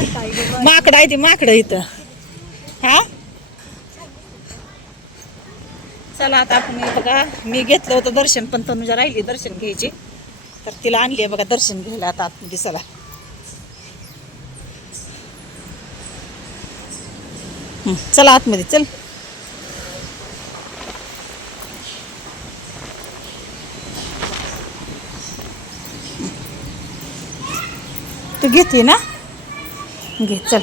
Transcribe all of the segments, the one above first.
माकडं आहे ती माकडं इथं. हा? चला आता आपण बघा मी घेतलं होतं दर्शन पण तनुजा राहिली दर्शन घ्यायची. तर तिला आणली आहे बघा दर्शन घ्यायला आता आतमध्ये चला चला आतमध्ये चल. तू घेते ना? घे चल.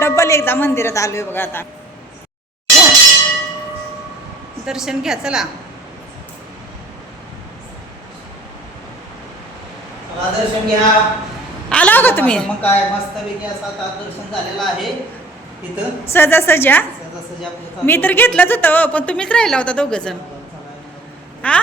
डबल एकदा मंदिरात आलोय बघा आता. दर्शन घ्या चला. दर्शन घ्या. आला हो का तुम्ही? मग काय मस्तपैकी असं आता दर्शन झालेलं आहे इथं. सजा सजा मी तर घेतलंच होतं हो, पण तुम्हीच राहिला होता दोघ जण हा?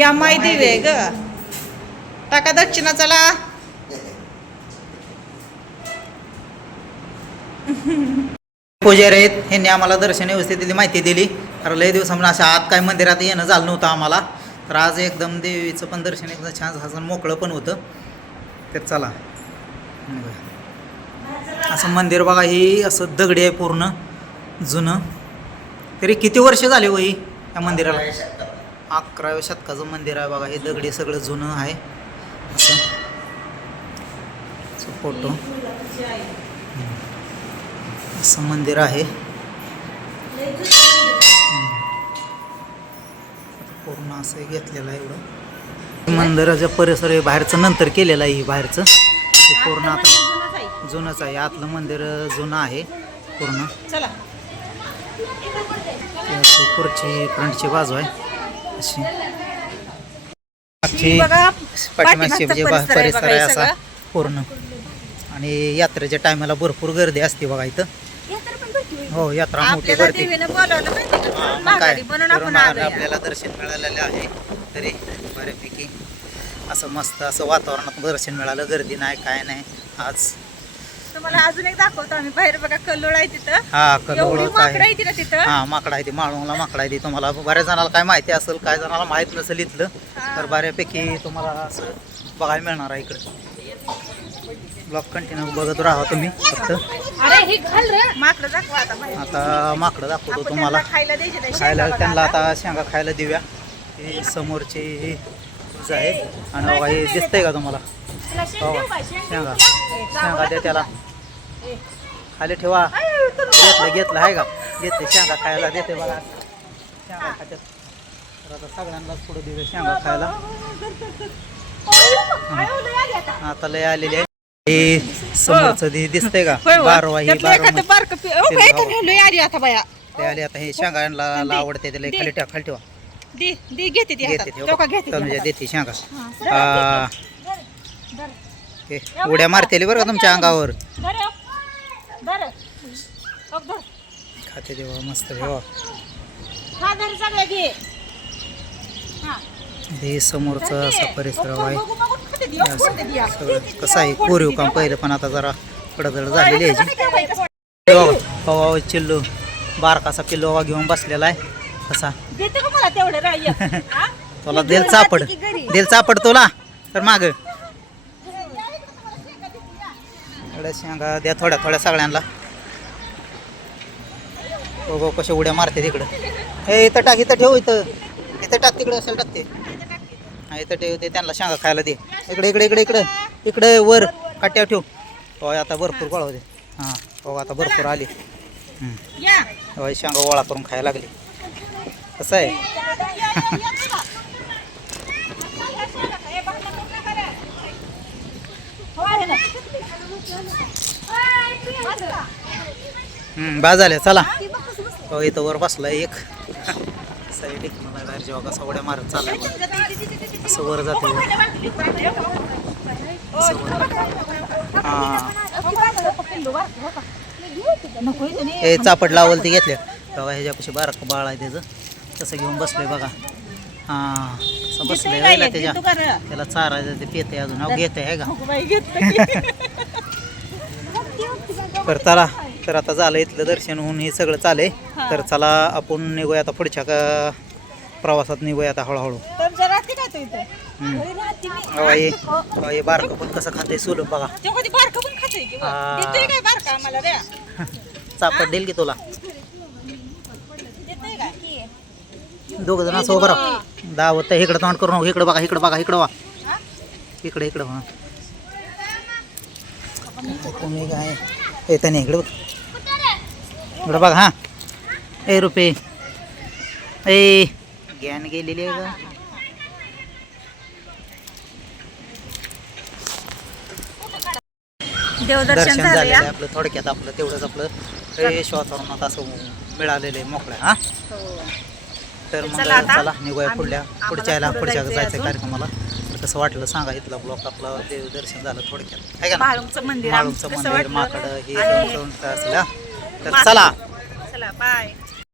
या माहिती दिवे ग? टाका दक्षिणा चला. पुजारी आहेत यांनी आम्हाला दर्शन व्यवस्थित माहिती दिली. कारण लय दिवसांना अशा आत काय मंदिरात येणं झालं नव्हतं आम्हाला. तर आज एकदम देवीचं पण दर्शन एकदम छान झालं. मोकळं पण होतं. तर चला. असं मंदिर बघा ही असं दगडी आहे पूर्ण जुनं. तरी किती वर्ष झाले वही या मंदिराला? अकराव्या शतकाचं मंदिर आहे बघा हे दगडी सगळं जुनं आहे. असं. फोटो. असं मंदिर आहे. पूर्ण असं घेतलेलं आहे एवढं. मंदिराचं परिसर हे बाहेरचं नंतर केलेलं आहे हे बाहेरचं. हे पूर्ण आता जुनंच आहे. आतलं मंदिर जुनं आहे पूर्ण. खुर्ची फ्रंटची बाजू आहे. अशी. मागची बघा पाठीमागची जे बा- परिसर आहे असा. पूर्ण. आणि यात्रेच्या टायमाला भरपूर गर्दी असते बघा इथं. हो यात्रा मोठी आपल्याला भरते देवीनं बोलावलं माहिती का? हा, मग काय माघारी म्हणून तरुण आपण महाराज आलोय. आपल्याला दर्शन मिळालेलं आहे. तरी बऱ्यापैकी असं मस्त असं वातावरणात दर्शन मिळालं गर्दी नाही काय नाही. आज तुम्हाला अजून एक दाखवतो आम्ही. बाहेर बघा कल्लोळ आहे तिथं. हा एवढी कलोळच माकडं आहे. आहे तिथं तिथं. हा माकडा आहे ती माळवंगला माकडा आहे ती. तुम्हाला बऱ्याच जणाला काय माहिती असेल काय जणाला माहीत नसेल इथलं तर बऱ्यापैकी तुम्हाला असं बघायला मिळणार आहे इकडं. ब्लॉग कंटिन्यू बघत राहा तुम्ही फक्त. अरे हे घाल रे. माकडं दाखवा आता माकडं दाखवतो तुम्हाला. त्यांना खायला त्यांना आता शेंगा खायला देऊया. हे समोरचे हे आहे आणि बघा हे दिसतंय का तुम्हाला? शेंग? शेंग द्या त्याला. ए, खाली ठेवा. घेतलं घेतलं आहे का? घेतले शेंगा खायला देते बघा शेंगा खात्यात. तर आता सगळ्यांनाच पुढे देऊ शेंगा खायला. आता. आता लय आलेले आहे. हे समोरचं ते दिसतंय का. बारवा ही बारवा ओ, ते आली आता बाया. ते आले आता हे शेंगाला आवडते त्याला खाली ठेवा खाली ठेवा. घेते ती का तनुजा. देते शेंगा. हा. ते उड्या मारतेली बरं का तुमच्या अंगावर? हो. हो. खाते देवा मस्त देवा हा. हा. हे. समोरचं असा परिसर आहे बघू, बघू, कसं आहे? कोरीव काम पहिलं पण आता जरा पडझड झालेली आहे? हवा चिल्लू. बारकासा पिल्लो घेऊन बसलेला आहे. कसा? तुला दिल चापड? दिल चापड तुला. तर माग. शेंगा द्या थोड्या थोड्या सगळ्यांना. हो हो कशा उड्या मारते तिकडं. हे इथं टाक इथं ठेव इथं. इथं टाक तिकडं असेल टाकते. हा इथं ठेव ते त्यांना शेंगा खायला दे. इकडे इकडे इकडे इकडे इकडे वर. काट्यावर ठेव. होय आता भरपूर गोळा होते. हां हो आता भरपूर आली. होय शांगा शेंगा गोळा करून खायला लागली. कसं आहे? हो, झाल्या चला. हो इथं वर बसला एक. साईड एक मला बाहेर जेव्हा कसा उड्या मारत चाललाय बघ. असं वर जाते. असं. हा. हे चापड लावल ती घेतल्या बघा ह्याच्यापाशी बारकं बाळ आहे त्याचं कसं घेऊन बसलंय बघा हां कसं बसलंय काय? त्याच्या? त्याला चारायचं ते पेते अजून अहो घेते आहे का घेतलं की. तर चला आता झालं इथलं दर्शन होऊन हे सगळं चालय तर चला आपण निघूया आता पुढच्या का प्रवासात निघूया आता हळूहळू तर जरा राहते का तू इथं? हम्म. घरी राहते मी. अहो, हे अहो, हे बारकं पण कसं खाते सोलून बघा बारकं? हा. बारका चापट देईल की तुला दोघं जण असं उभं राहा दावत इकडं तोंड करू नको इकडं बघा इकडं बघा इकडं हा? इकडे इकडं बघा तुम्ही काय येतं नाही इकडं बघ इकडं बघा हां. ए रुपये ए ज्ञान गेलेली आहे का देवदर्शन दर्शन झालं झालेलं आहे आपलं थोडक्यात आपलं तेवढंच आपलं. फ्रेश वातावरणात असं मिळालेलं आहे मोकळ्या हा. हो. तर मग चला आता. चला निघूया पुढल्या पुढच्या याला पुढं पुढच्या जायचं. कार्यक्रमाला. तर कसं वाटलं सांगा इथला ब्लॉक आपला देव दर्शन झालं थोडक्यात. आहे का ना? म्हाळुंगचं मंदिर कसं मंदिर? माकड हे असलं तर चला. चला बाय